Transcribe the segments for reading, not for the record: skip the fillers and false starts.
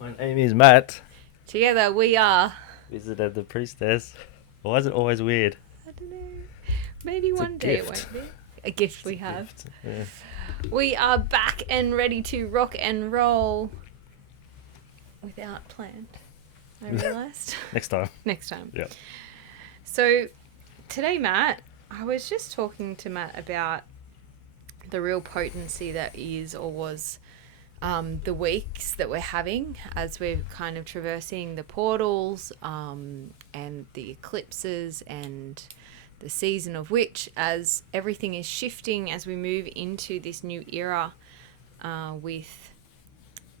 My name is Matt. Together we are. Visited the priestess. Why is it always weird? I don't know. Maybe It's a one day it gift. won't be. A gift It's we a have. gift. Yeah. We are back and ready to rock and roll without plan. I realised. Next time. Next time. Yeah. So today, Matt, I was just talking to Matt about the real potency that is or was the weeks that we're having as we're kind of traversing the portals and the eclipses and the season of which, as everything is shifting as we move into this new era with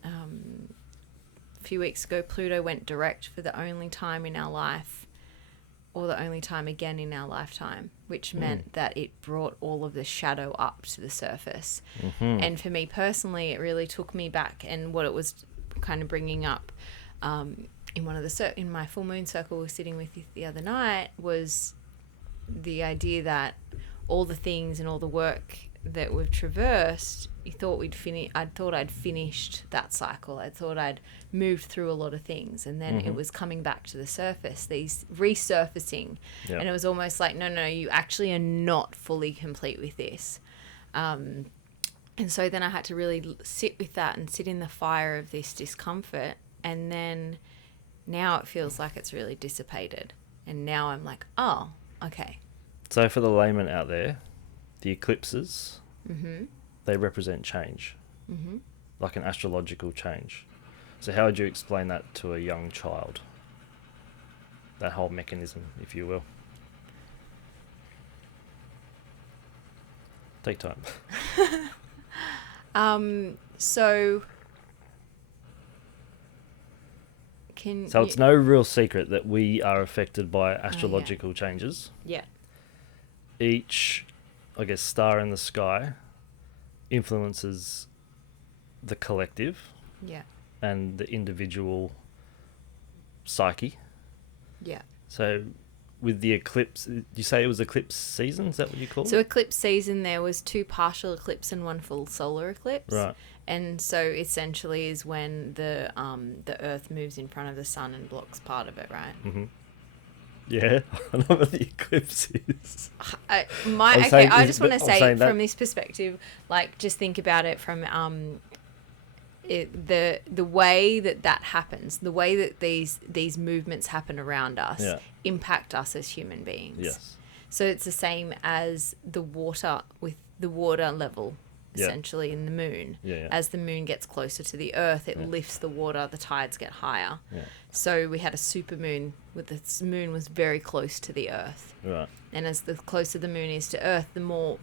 a few weeks ago Pluto went direct for the only time in our life, or the only time again in our lifetime, which meant that it brought all of the shadow up to the surface. And for me personally, it really took me back, and what it was kind of bringing up in one of the in my full moon circle we were sitting with the other night was the idea that all the things and all the work that we've traversed, I thought I'd finished that cycle. I thought I'd moved through a lot of things, and then it was coming back to the surface, these resurfacing. Yep. And it was almost like, no, you actually are not fully complete with this. And so then I had to really sit with that and sit in the fire of this discomfort. And then now it feels like it's really dissipated. And now I'm like, oh, okay. So for the layman out there, the eclipses, they represent change, like an astrological change. So how would you explain that to a young child? That whole mechanism, if you will. Take time. So So it's no real secret that we are affected by astrological changes. Yeah. Each, I guess, star in the sky influences the collective Yeah. and the individual psyche. Yeah. So with the eclipse, did you say it was eclipse season? Is that what you call So it? eclipse season, there was 2 partial eclipse and 1 full solar eclipse. Right. And so essentially is when the Earth moves in front of the sun and blocks part of it, right? Mm-hmm. Yeah, I know what the eclipse is. I just want to say from this perspective, like, just think about it from the way that happens, the way that these movements happen around us impact us as human beings. Yes. So it's the same as the water with the water level. Essentially in the moon. As the moon gets closer to the earth, it lifts the water, the tides get higher. So we had a super moon with the moon was very close to the earth. Right. And as the closer the moon is to earth, the more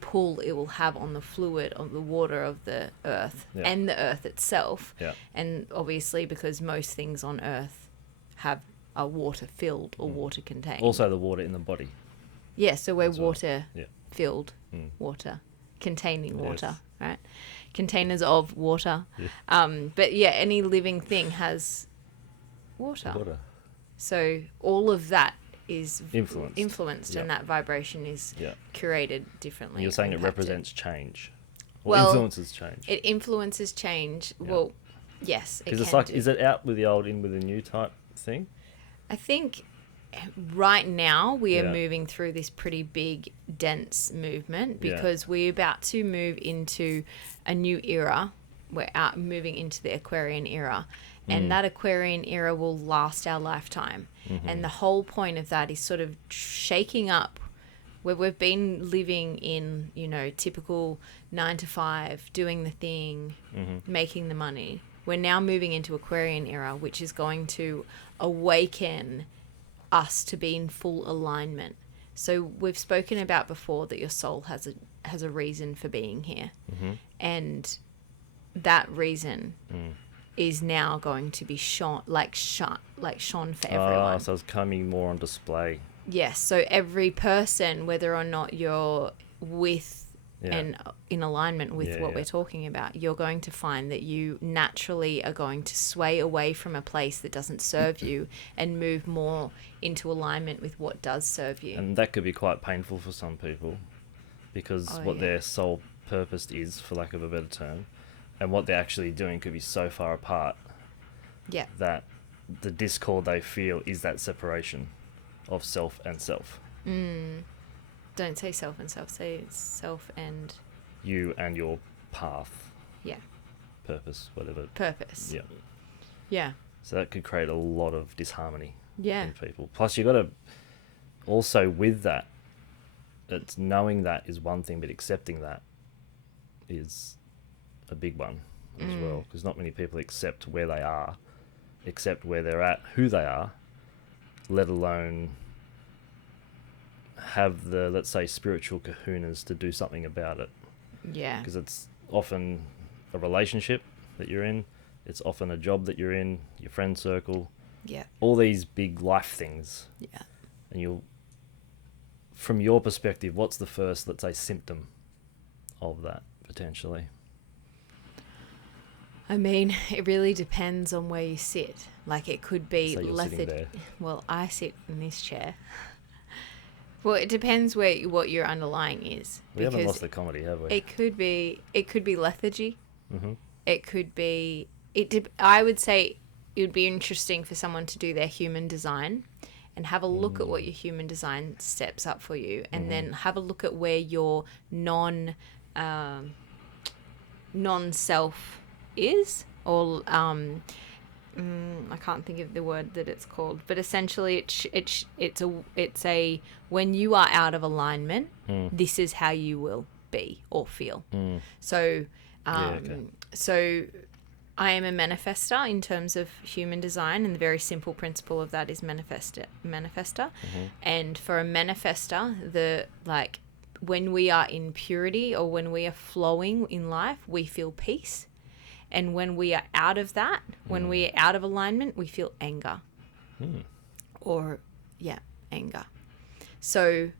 pull it will have on the fluid of the water of the earth and the earth itself. And obviously because most things on earth are water filled or water contained. Also the water in the body. Yeah, so we're water filled, water. Containing water, right? Containers of water. But yeah, any living thing has water. So all of that is influenced and that vibration is curated differently. And you're saying it represents change. Well, influences change. It influences change. Well, yes, because it's like, is it out with the old, in with the new type thing? I think right now we are moving through this pretty big dense movement because we're about to move into a new era. We're moving into the Aquarian era, and that Aquarian era will last our lifetime. And the whole point of that is sort of shaking up where we've been living in, typical 9 to 5, doing the thing, making the money. We're now moving into Aquarian era, which is going to awaken us to be in full alignment. So we've spoken about before that your soul has a reason for being here, and that reason is now going to be shone for everyone. So it's coming more on display. Yes. So every person, whether or not you're with and in alignment with what we're talking about, you're going to find that you naturally are going to sway away from a place that doesn't serve you and move more into alignment with what does serve you. And that could be quite painful for some people because their sole purpose is, for lack of a better term, and what they're actually doing could be so far apart Yeah. that the discord they feel is that separation of self and self. Don't say self and self. Say self and... You and your path. Yeah. Purpose, whatever. Purpose. Yeah. Yeah. So that could create a lot of disharmony in people. Plus, you got to also with that, it's knowing that is one thing, but accepting that is a big one as well. Because not many people accept where they are, accept where they're at, who they are, let alone have the, let's say, spiritual kahunas to do something about it. Yeah. Because it's often a relationship that you're in. It's often a job that you're in, your friend circle. Yeah. All these big life things. Yeah. And you'll, from your perspective, what's the first, let's say, symptom of that, potentially? I mean, it really depends on where you sit. Like, it could be So you're sitting there. Well, I sit in this chair. Well, it depends what your underlying is. We haven't lost the comedy, have we? It could be lethargy. Mm-hmm. It could be... I would say it would be interesting for someone to do their human design and have a look at what your human design steps up for you, and then have a look at where your non-self is, or I can't think of the word that it's called, but essentially it's a when you are out of alignment, this is how you will be or feel. So so I am a manifester in terms of human design, and the very simple principle of that is manifester. And for a manifester, when we are in purity or when we are flowing in life, we feel peace. And when we are out of that, when we are out of alignment, we feel anger. Anger. So,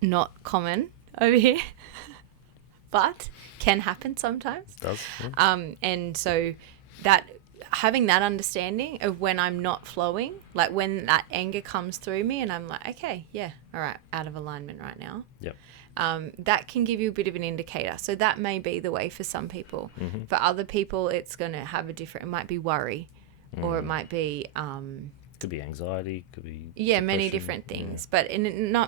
not common over here, but can happen sometimes. It does. Yeah. And so that having that understanding of when I'm not flowing, like when that anger comes through me and I'm like, okay, yeah, all right, out of alignment right now. Yep. That can give you a bit of an indicator. So that may be the way for some people. For other people, it's going to have it might be worry, or it might be... could be anxiety, could be... Yeah, depression. many different things. Yeah. But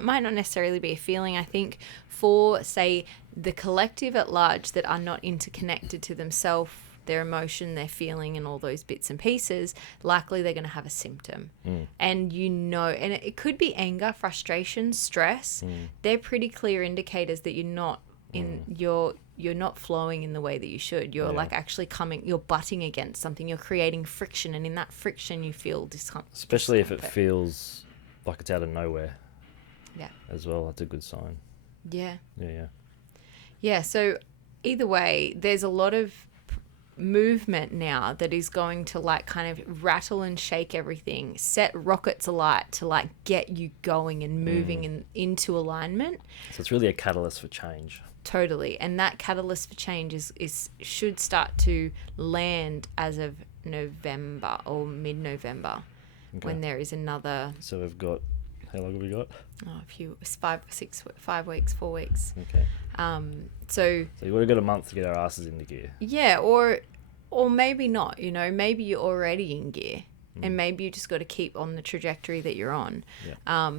might not necessarily be a feeling. I think for, say, the collective at large that are not interconnected to themselves, their emotion, their feeling, and all those bits and pieces, likely they're going to have a symptom. And and it could be anger, frustration, stress. They're pretty clear indicators that you're not you're not flowing in the way that you should. You're like actually you're butting against something. You're creating friction, and in that friction you feel discomfort. Especially if it feels like it's out of nowhere. Yeah. As well, that's a good sign. Yeah. Yeah. Yeah, so either way, there's a lot of movement now that is going to kind of rattle and shake everything, set rockets alight to get you going and moving into alignment. So it's really a catalyst for change. Totally. And that catalyst for change should start to land as of November or mid-November, when there is another... So we've got... How long have we got? Oh, 5 weeks, 4 weeks. Okay. So you've got a month to get our asses into gear. Yeah, or maybe not, maybe you're already in gear and maybe you just got to keep on the trajectory that you're on. Yeah.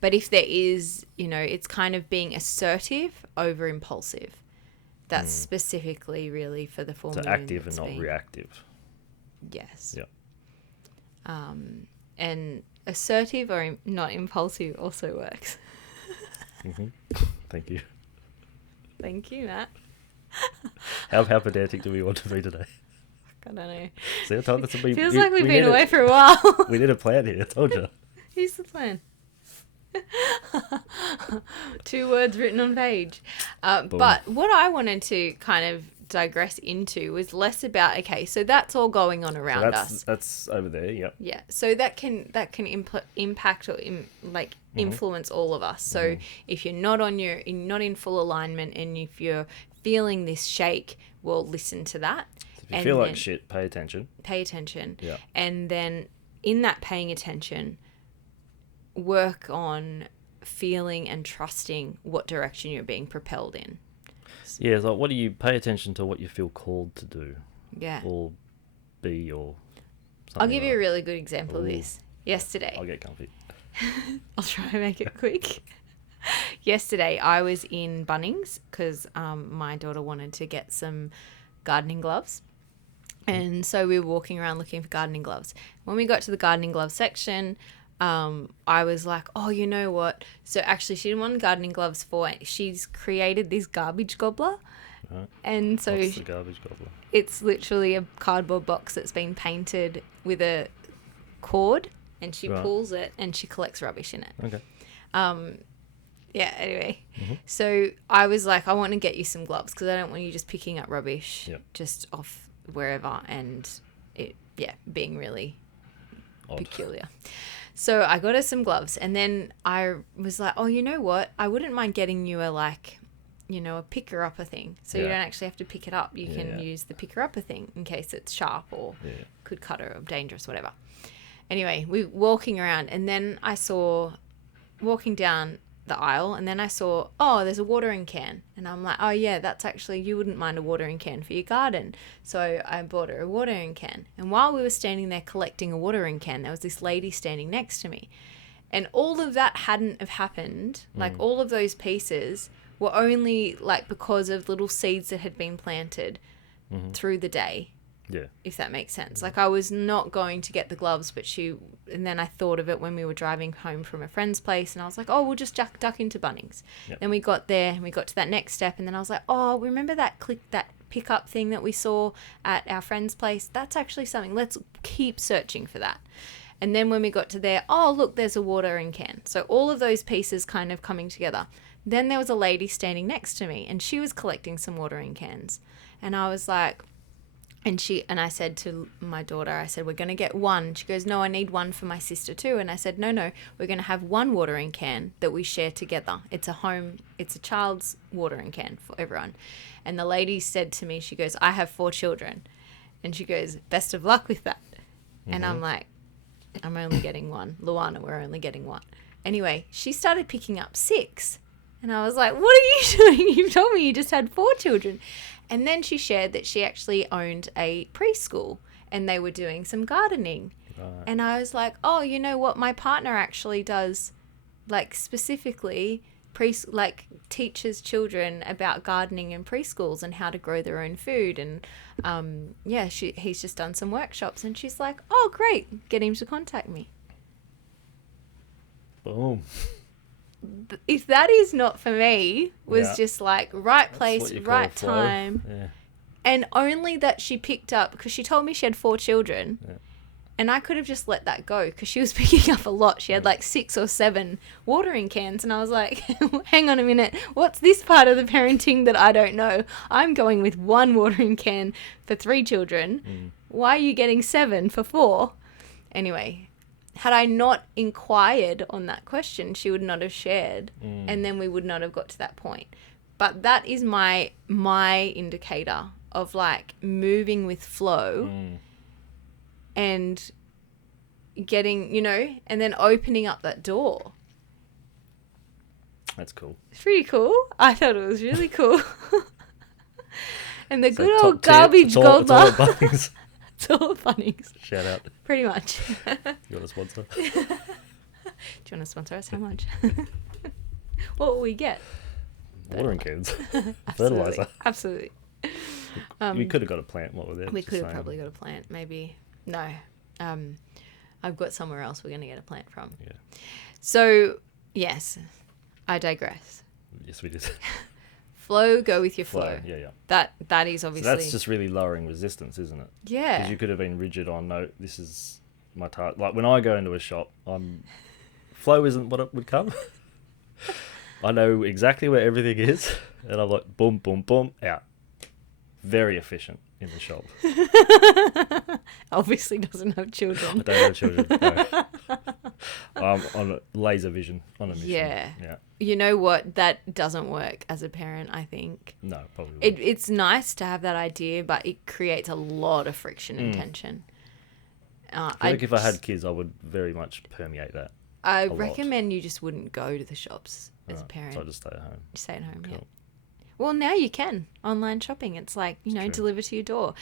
But if there is, it's kind of being assertive over impulsive. That's specifically really for the full moon. So active and not reactive. Yes. Yeah. And assertive or not impulsive also works. Thank you. Thank you, Matt. How pedantic do we want to be today? I don't know. See, I told us to be... Feels like we've been away for a while. We need a plan here, I told you. Here's the plan. 2 words written on page. But what I wanted to kind of digress into was less about, okay, so that's all going on around us. That's over there, yep. Yeah, so that can impact or influence all of us. So if you're not in full alignment, and if you're feeling this shake, well, listen to that. So if you feel like shit, pay attention. Yeah. And then in that paying attention, work on feeling and trusting what direction you're being propelled in. Yeah, it's like, what do you pay attention to? What you feel called to do? Yeah. Or be or something? I'll give like you a that? really good example of this. Yesterday. I'll get comfy. I'll try and make it quick. Yesterday, I was in Bunnings because my daughter wanted to get some gardening gloves. And so we were walking around looking for gardening gloves. When we got to the gardening glove section, I was like, oh, you know what? So actually, she didn't want gardening gloves for it. She's created this garbage gobbler. Right. And so What's the garbage gobbler? it's literally a cardboard box that's been painted with a cord, and she pulls it and she collects rubbish in it. Okay. Yeah, anyway. So I was like, I want to get you some gloves because I don't want you just picking up rubbish just off wherever and it, being really Odd. peculiar. So I got her some gloves, and then I was like, oh, you know what? I wouldn't mind getting you a picker-upper thing. So you don't actually have to pick it up. You can use the picker-upper thing in case it's sharp or could cut her or dangerous, whatever. Anyway, we were walking around, and then I saw, walking down the aisle, and then I saw, oh, there's a watering can. And I'm like, oh, yeah, that's actually, you wouldn't mind a watering can for your garden. So I bought her a watering can. And while we were standing there collecting a watering can, there was this lady standing next to me. And all of that hadn't have happened. Like, all of those pieces were only, like, because of little seeds that had been planted through the day. Yeah. If that makes sense. Like, I was not going to get the gloves, and then I thought of it when we were driving home from a friend's place, and I was like, oh, we'll just duck into Bunnings. Yep. Then we got there, and we got to that next step, and then I was like, oh, remember that pickup thing that we saw at our friend's place? That's actually something. Let's keep searching for that. And then when we got to there, oh, look, there's a watering can. So all of those pieces kind of coming together. Then there was a lady standing next to me, and she was collecting some watering cans. And I was like, and I said to my daughter, I said, we're going to get one. She goes, no, I need one for my sister too. And I said, no, we're going to have one watering can that we share together. It's a child's watering can for everyone. And the lady said to me, she goes, I have 4 children. And she goes, best of luck with that. And I'm like, I'm only getting one. Luana, we're only getting one. Anyway, she started picking up 6. And I was like, what are you doing? You told me you just had 4 children. And then she shared that she actually owned a preschool and they were doing some gardening. Right. And I was like, oh, you know what? My partner actually does, like, specifically teaches children about gardening in preschools and how to grow their own food. And he's just done some workshops. And she's like, oh, great. Get him to contact me. Boom. If that is not for me, was just like right place, right time. Yeah. And only that she picked up, because she told me she had 4 children. Yeah. And I could have just let that go because she was picking up a lot. She had like 6 or 7 watering cans. And I was like, hang on a minute. What's this part of the parenting that I don't know? I'm going with 1 watering can for 3 children. Why are you getting 7 for 4? Anyway, had I not inquired on that question, she would not have shared, and then we would not have got to that point. But that is my indicator of, like, moving with flow and getting, and then opening up that door. That's cool. It's pretty cool. I thought it was really cool. And the good old garbage gobbler. It's all at Bunnings. It's all Bunnings. Shout out. Pretty much. You want a sponsor? Do you want to sponsor us? How much? What will we get? Watering cans. Fertilizer. Absolutely. We could have got a plant while we're there. We could have probably got a plant. Maybe. No. I've got somewhere else we're going to get a plant from. Yeah. So, yes, I digress. Yes, we did. Flow, go with your flow. Yeah. That is obviously... So that's just really lowering resistance, isn't it? Yeah. Because you could have been rigid on, no, this is my target. Like, when I go into a shop, flow isn't what it would come. I know exactly where everything is, and I'm like, boom, boom, boom, out. Very efficient in the shop. Obviously doesn't have children. I don't have children, no. On a laser vision, on a mission. Yeah. You know what? That doesn't work as a parent, I think. No, probably wouldn't. It's nice to have that idea, but it creates a lot of friction and tension. I think if I had kids, I would very much permeate that. I recommend you just wouldn't go to the shops as a parent. So I just stay at home. Stay at home, cool. Yeah. Well, now you can. Online shopping. It's like, True. deliver to your door.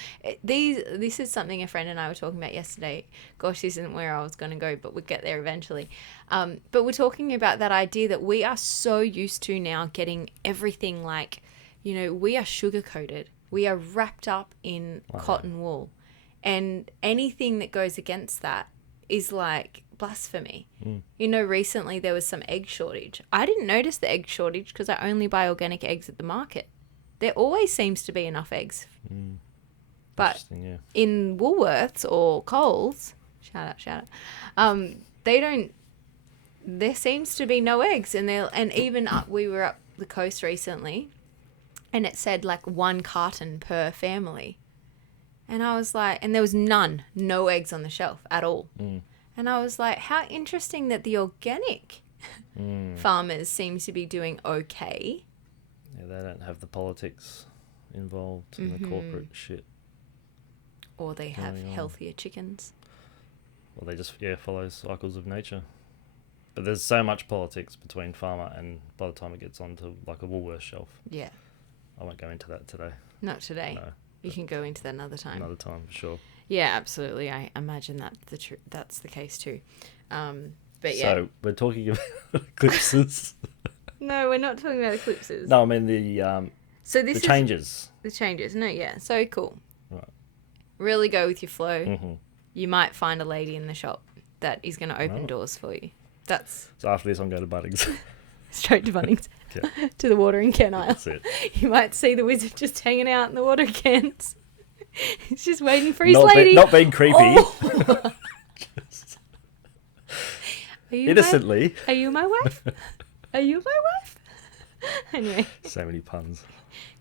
This is something a friend and I were talking about yesterday. Gosh, this isn't where I was going to go, but we'll get there eventually. But we're talking about that idea that we are so used to now getting everything like, we are sugar-coated. We are wrapped up in cotton wool. And anything that goes against that is like blasphemy. Recently there was some egg shortage. I didn't notice the egg shortage because I only buy organic eggs at the market. There always seems to be enough eggs. But in Woolworths or Coles, shout out, there seems to be no eggs. And even we were up the coast recently and it said like 1 carton per family. And I was like, and there was no eggs on the shelf at all. And I was like, how interesting that the organic farmers seem to be doing okay. Yeah, they don't have the politics involved in the corporate shit. Or they have healthier chickens. Well, they just, follow cycles of nature. But there's so much politics between farmer and by the time it gets onto like a Woolworths shelf. Yeah. I won't go into that today. Not today. No. You can go into that another time. Another time, for sure. Yeah, absolutely. I imagine that's the case too. But yeah. So we're talking about eclipses. No, we're not talking about eclipses. No, I mean the changes. The changes. No, yeah. So cool. Right. Really go with your flow. Mm-hmm. You might find a lady in the shop that is going to open doors for you. So after this, I'm going to Bunnings. Straight to Bunnings. To the watering can aisle. That's it. You might see the wizard just hanging out in the watering cans. He's just waiting for his lady. Not being creepy. Oh. Innocently. Are you my wife? Are you my wife? Anyway. So many puns.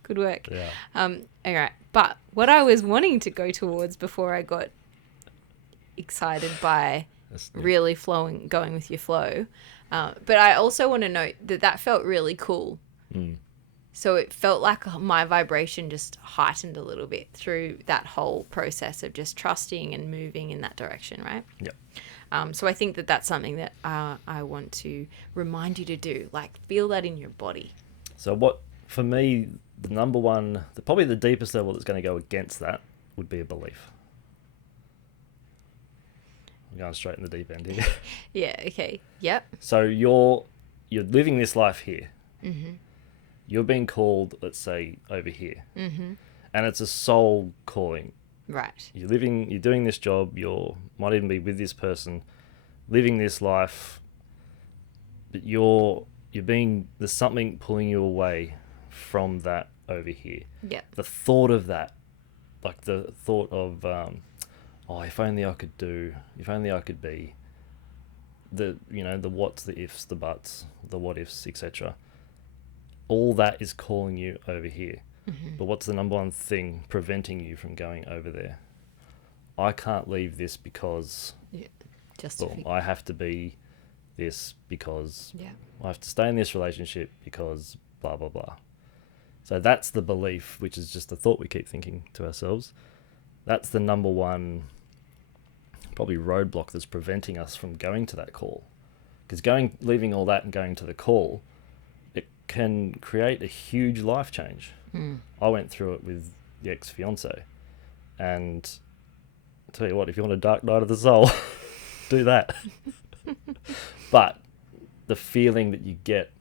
Good work. Yeah. All right. But what I was wanting to go towards before I got excited by really going with your flow, but I also want to note that felt really cool. So it felt like my vibration just heightened a little bit through that whole process of just trusting and moving in that direction, right? Yep. So I think that's something that I want to remind you to do, like feel that in your body. So what, for me, the number one, probably the deepest level that's going to go against that would be a belief. I'm going straight in the deep end here. Yeah, okay. Yep. So you're living this life here. Mm-hmm. You're being called, let's say, over here. Mm-hmm. And it's a soul calling. Right. You're doing this job, might even be with this person, living this life, but there's something pulling you away from that over here. Yeah. The thought of that, like the thought of, if only I could do, if only I could be, the what's, the ifs, the buts, the what ifs, etc. All that is calling you over here. Mm-hmm. But what's the number one thing preventing you from going over there? I can't leave this because I have to be this because I have to stay in this relationship because blah, blah, blah. So that's the belief, which is just the thought we keep thinking to ourselves. That's the number one probably roadblock that's preventing us from going to that call. Because leaving all that and going to the call, it can create a huge life change. I went through it with the ex-fiance, and I'll tell you what, if you want a dark night of the soul, do that. But the feeling that you get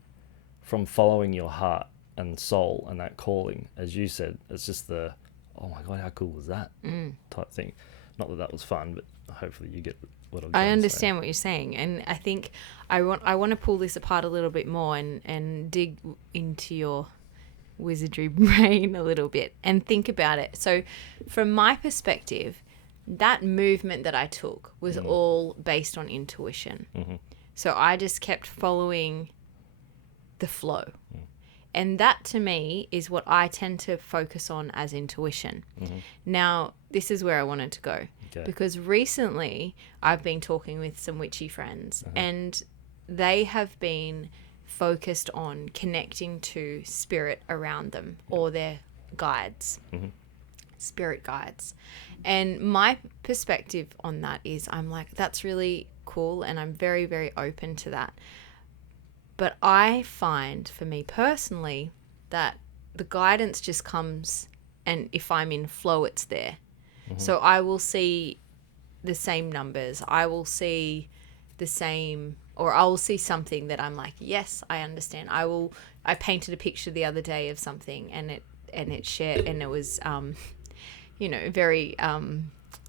from following your heart and soul and that calling, as you said, it's just the, oh my God, how cool was that type thing. Not that was fun, but hopefully you get what I'm trying to say. I understand what you're saying, and I think I want to pull this apart a little bit more and dig into your wizardry brain a little bit and think about it. So from my perspective, that movement that I took was all based on intuition. Mm-hmm. So I just kept following the flow. And that to me is what I tend to focus on as intuition. Mm-hmm. Now, this is where I wanted to go. Okay. Because recently I've been talking with some witchy friends and they have been focused on connecting to spirit around them or their guides, spirit guides. And my perspective on that is I'm like, that's really cool and I'm very, very open to that. But I find for me personally that the guidance just comes, and if I'm in flow, it's there. So I will see the same numbers. I will see the same, or I will see something that I'm like, yes, I understand. I painted a picture the other day of something, and it shared, and it was, very,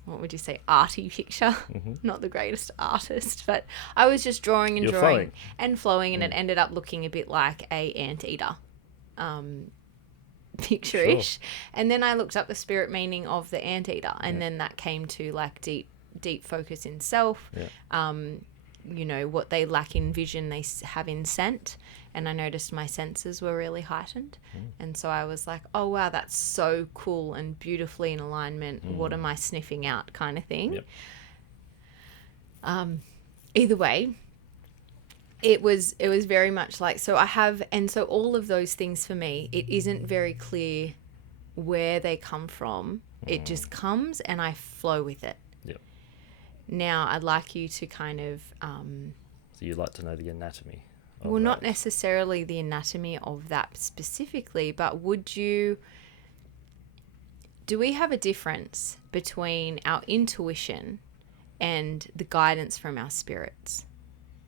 what would you say, arty picture. Not the greatest artist, but I was just drawing and drawing and flowing, and it ended up looking a bit like a anteater. Picture-ish. Sure. And then I looked up the spirit meaning of the anteater, and then that came to like deep focus in self. What they lack in vision, they have in scent. And I noticed my senses were really heightened. And so I was like, oh wow, that's so cool and beautifully in alignment. What am I sniffing out, kind of thing. Either way, it was very much like, so all of those things for me, it isn't very clear where they come from. It just comes and I flow with it. Now I'd like you to kind of so you'd like to know the anatomy of that. Not necessarily the anatomy of that specifically, but do we have a difference between our intuition and the guidance from our spirits,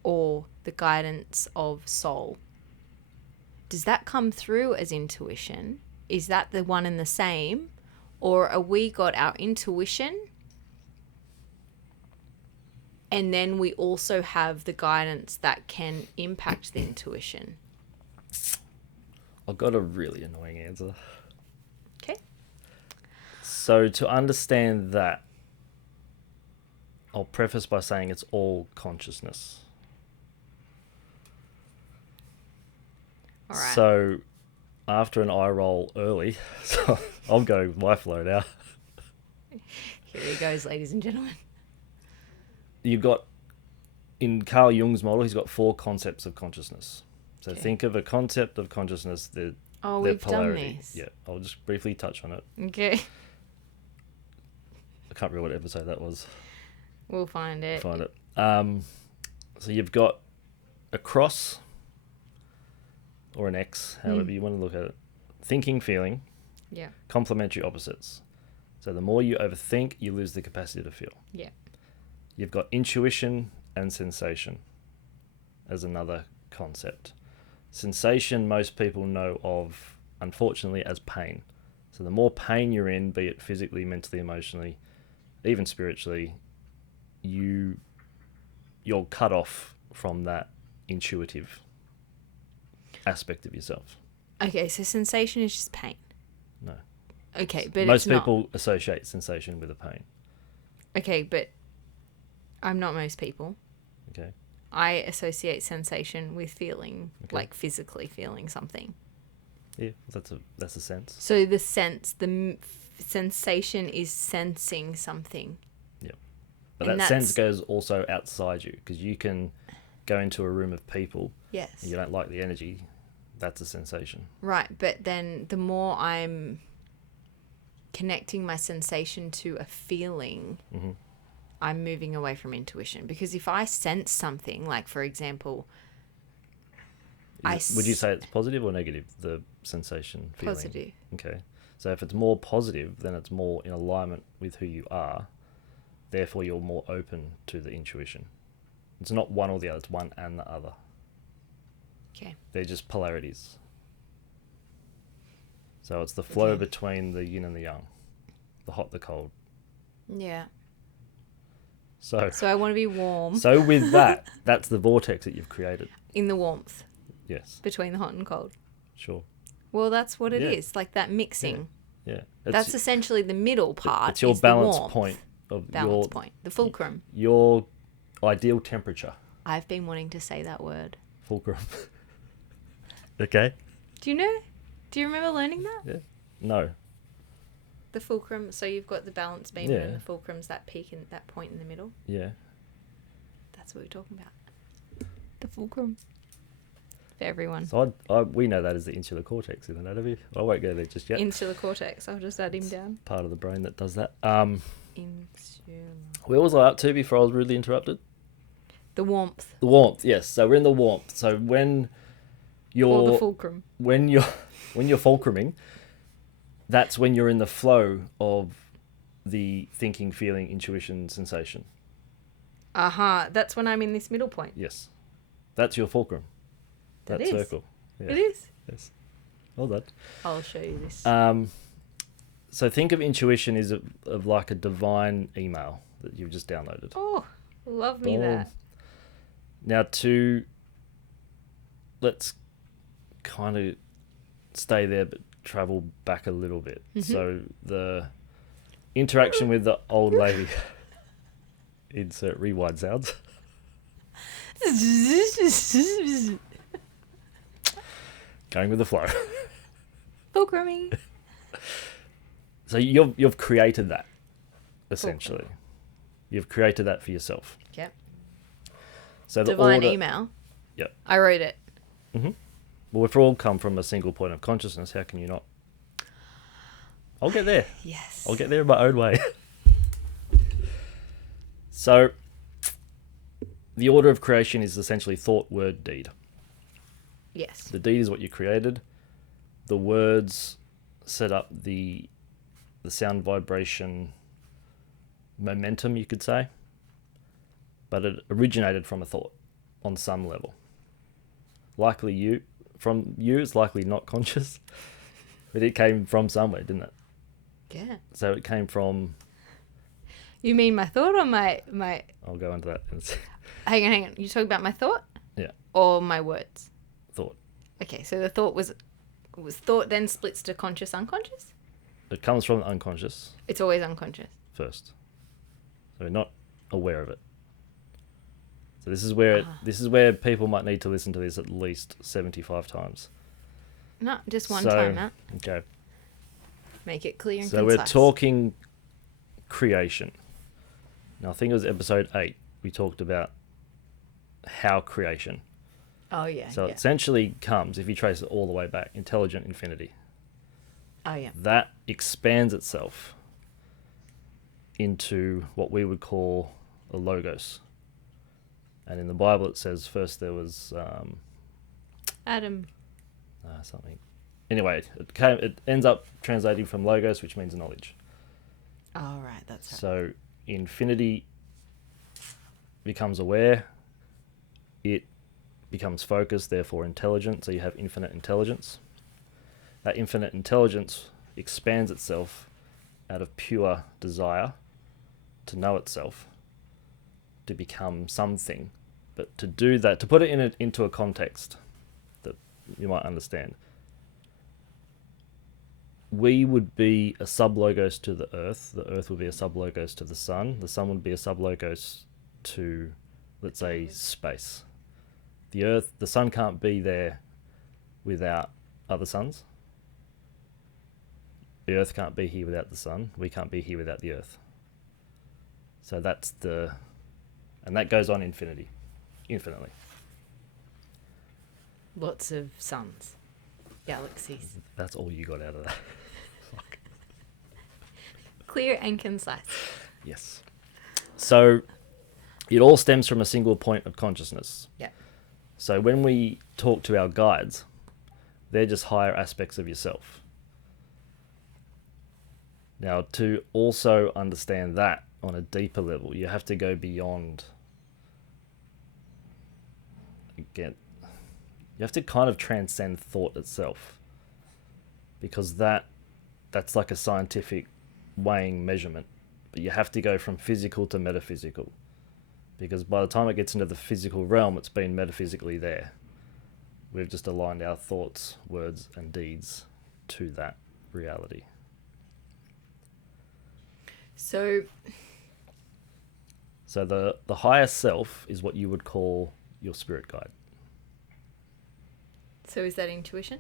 or the guidance of soul? Does that come through as intuition? Is that the one and the same? Or are we got our intuition, and then we also have the guidance that can impact the intuition? I've got a really annoying answer. Okay. So to understand that, I'll preface by saying it's all consciousness. All right. So after an eye roll early, so I'll go with my flow now. Here he goes, ladies and gentlemen. You've got, in Carl Jung's model, he's got 4 concepts of consciousness. So think of a concept of consciousness, their we've polarity. Done this. Yeah, I'll just briefly touch on it. Okay. I can't remember what episode that was. We'll find it. So you've got a cross, or an X, however you want to look at it. Thinking, feeling. Yeah. Complementary opposites. So the more you overthink, you lose the capacity to feel. Yeah. You've got intuition and sensation as another concept. Sensation, most people know of, unfortunately, as pain. So the more pain you're in, be it physically, mentally, emotionally, even spiritually, you're cut off from that intuitive aspect of yourself. Okay, so sensation is just pain. No. Okay, but most people associate sensation with a pain. Okay, but I'm not most people. Okay. I associate sensation with feeling, like physically feeling something. Yeah, that's a sense. So the sensation is sensing something. Yeah. But that sense goes also outside you, because you can go into a room of people. Yes. And you don't like the energy. That's a sensation. Right, but then the more I'm connecting my sensation to a feeling, I'm moving away from intuition. Because if I sense something, like for example, would you say it's positive or negative, the sensation, feeling? Positive. Okay. So if it's more positive, then it's more in alignment with who you are. Therefore, you're more open to the intuition. It's not one or the other, it's one and the other. Okay. They're just polarities. So it's the flow between the yin and the yang, the hot, the cold. Yeah. So I want to be warm. So with that, that's the vortex that you've created. In the warmth. Yes. Between the hot and cold. Sure. Well, that's what it is, like that mixing. Yeah. That's essentially the middle part. It's your balance point of balance point, the fulcrum. Your ideal temperature. I've been wanting to say that word. Fulcrum. Okay. Do you remember learning that? Yeah. No. The fulcrum. So you've got the balance beam and the fulcrum's that peak and that point in the middle. Yeah. That's what we're talking about. The fulcrum. For everyone. So we know that as the insular cortex in anatomy. I won't go there just yet. Insular cortex. I'll just add him down. Part of the brain that does that. Insular. Where was I up to before I was rudely interrupted? The warmth. The warmth, yes. So we're in the warmth. So when Or the fulcrum. when you're fulcruming, that's when you're in the flow of the thinking, feeling, intuition, sensation. That's when I'm in this middle point. Yes, that's your fulcrum. That That is. circle. Yeah. It is. Yes. Well done. I'll show you this. So think of intuition as of like a divine email that you've just downloaded. Oh, love me Boom. that. Now let's kind of stay there but travel back a little bit. Mm-hmm. So the interaction with the old lady. Insert rewind sounds. Going with the flow. Fulcruming. So you've created that, essentially. Fulcrum. You've created that for yourself. Yep. So the Divine order, email. Yep. I wrote it. Mm-hmm. Well, if we all come from a single point of consciousness, how can you not? I'll get there. Yes. I'll get there in my own way. So, the order of creation is essentially thought, word, deed. Yes. The deed is what you created. The words set up the sound vibration momentum, you could say. But it originated from a thought on some level. Likely it's likely not conscious, but it came from somewhere, didn't it? Yeah. So it came from... You mean my thought or my... I'll go into that in a second. Hang on. You talking about my thought? Yeah. Or my words? Thought. Okay, so the thought was thought then splits to conscious, unconscious? It comes from the unconscious It's always unconscious. first. So we're not aware of it. So this is where people might need to listen to this at least 75 times. No, just one time, Matt. Okay. Make it clear and So concise. we're talking creation. Now I think it was episode 8. We talked about how creation. Oh, yeah. So it essentially comes, if you trace it all the way back, intelligent infinity. Oh, yeah. That expands itself into what we would call a logos. And in the Bible it says first there was Adam. something. Anyway, it ends up translating from logos, which means knowledge. Oh, right, that's right. So infinity becomes aware, it becomes focused, therefore intelligent, so you have infinite intelligence. That infinite intelligence expands itself out of pure desire to know itself, to become something. But to do that, to put it into a context that you might understand, we would be a sublogos to the earth would be a sublogos to the sun would be a sublogos to, let's say, space. The sun can't be there without other suns. The earth can't be here without the sun. We can't be here without the earth. So and that goes on infinitely. Lots of suns. Galaxies. That's all you got out of that. Clear and concise. Yes. So it all stems from a single point of consciousness. Yeah. So when we talk to our guides, they're just higher aspects of yourself. Now, to also understand that on a deeper level, you have to go beyond. Again, you have to kind of transcend thought itself, because that's like a scientific weighing measurement. But you have to go from physical to metaphysical, because by the time it gets into the physical realm, it's been metaphysically there. We've just aligned our thoughts, words, and deeds to that reality. So the higher self is what you would call your spirit guide. So is that intuition?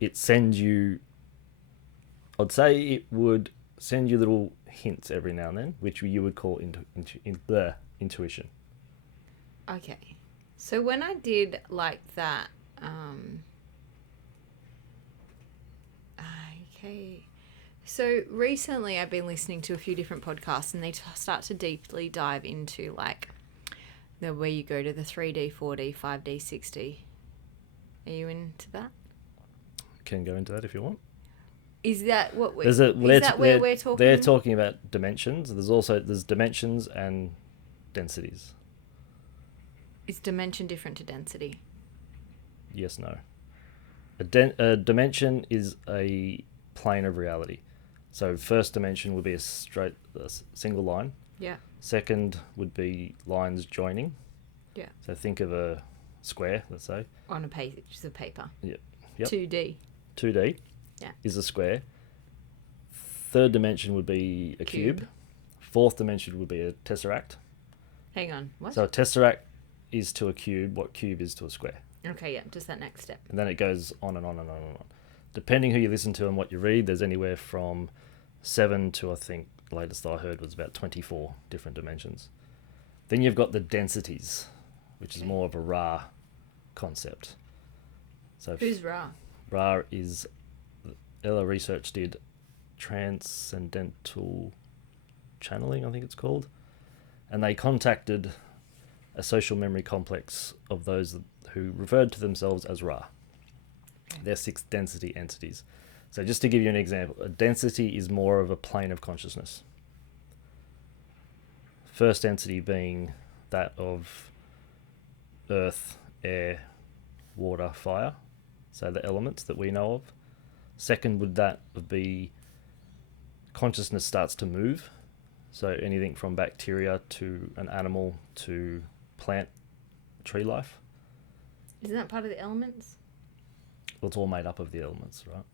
It sends you, I'd say it would send you little hints every now and then, which you would call intuition. Okay. So when I did like that, okay. So recently I've been listening to a few different podcasts, and they start to deeply dive into like where you go to the 3D, 4D, 5D, 6D Are you into that? Can go into that if you want. Is that what we're... Is that where we're talking? They're talking about dimensions. There's dimensions and densities. Is dimension different to density? Yes, no. A dimension is a plane of reality. So first dimension would be a single line. Yeah. Second would be lines joining. Yeah. So think of a square, let's say. On a page of paper. Yep. 2D. 2D Yeah. is a square. Third dimension would be a cube. Fourth dimension would be a tesseract. Hang on. What? So a tesseract is to a cube what cube is to a square. Okay, yeah, just that next step. And then it goes on and on and on and on. Depending who you listen to and what you read, there's anywhere from 7 to, I think, the latest I heard was about 24 different dimensions. Then you've got the densities, which is more of a Ra concept. So who's Ra? Ra is, Ella Research did transcendental channeling, I think it's called. And they contacted a social memory complex of those who referred to themselves as Ra. They're 6 density entities. So just to give you an example, a density is more of a plane of consciousness. First density being that of earth, air, water, fire. So the elements that we know of. Second would be consciousness starts to move. So anything from bacteria to an animal to plant, tree life. Isn't that part of the elements? Well, it's all made up of the elements, right?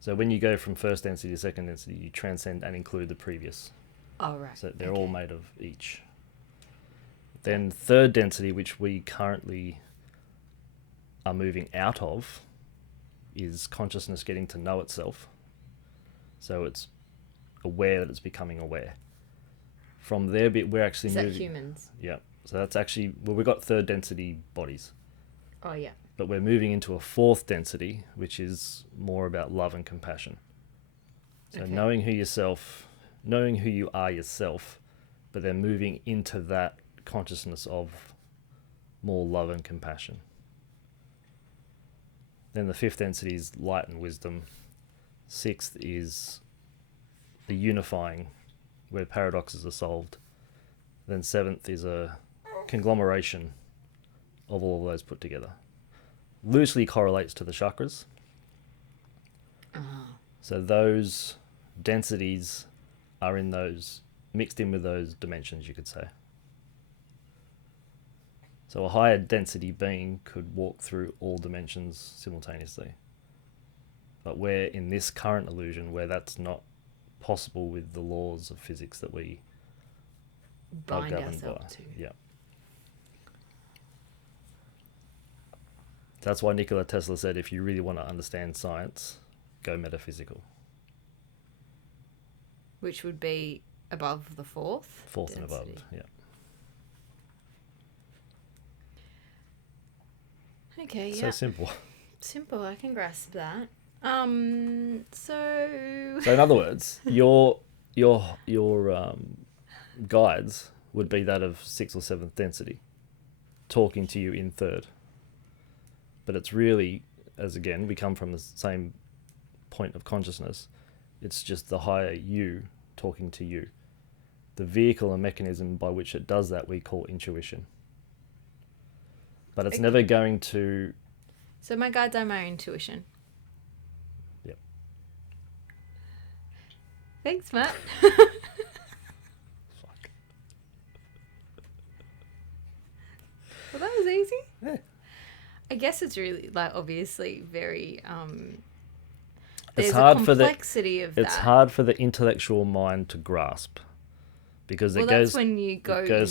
So when you go from first density to second density, you transcend and include the previous. Oh, right. So they're all made of each. Then third density, which we currently are moving out of, is consciousness getting to know itself. So it's aware that it's becoming aware. From there, we're actually is moving... that humans? Yeah. So that's actually... Well, we've got third density bodies. Oh, yeah. But we're moving into a fourth density, which is more about love and compassion. So knowing who you are yourself, but then moving into that consciousness of more love and compassion. Then the fifth density is light and wisdom. Sixth is the unifying, where paradoxes are solved. Then seventh is a conglomeration of all of those put together. Loosely correlates to the chakras. So those densities are mixed in with those dimensions, you could say. So a higher density being could walk through all dimensions simultaneously. But we're in this current illusion where that's not possible with the laws of physics that we bind are governed ourselves by. to. Yeah. That's why Nikola Tesla said, if you really want to understand science, go metaphysical. Which would be above the fourth? Fourth density. and above, yeah. Okay, yeah. So simple. Simple, I can grasp that. So in other words, your guides would be that of 6th or 7th density, talking to you in third. But it's really, as again, we come from the same point of consciousness. It's just the higher you talking to you. The vehicle and mechanism by which it does that we call intuition. But it's never going to... So my guides are my intuition. Yep. Thanks, Matt. Fuck. Well, that was easy. Yeah. I guess it's really, obviously very... It's there's hard a for complexity of that. It's hard for the intellectual mind to grasp. Because it goes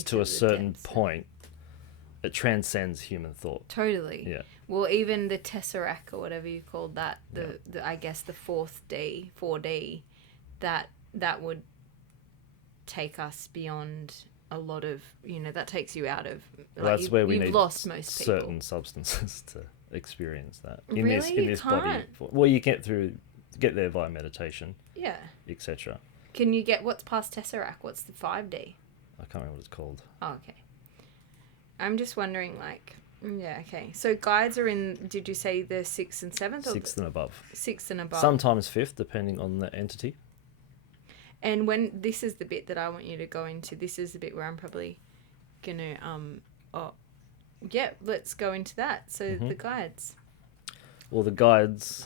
to a certain point. It transcends human thought. Totally. Yeah. Well, even the tesseract or whatever you called that, the I guess the 4D, that would take us beyond a lot of, that takes you out of... That's where we need lost most people. certain substances to experience that. In this body. Well, you get there via meditation. Yeah. Etc. Can you get... What's past tesseract? What's the 5D? I can't remember what it's called. Oh, okay. I'm just wondering, Yeah, okay. So guides are in, did you say the 6th and 7th? Sixth and above. 6th and above. Sometimes fifth, depending on the entity. And when, this is the bit that I want you to go into, this is the bit where I'm probably going to, let's go into that. So the guides. Well, the guides,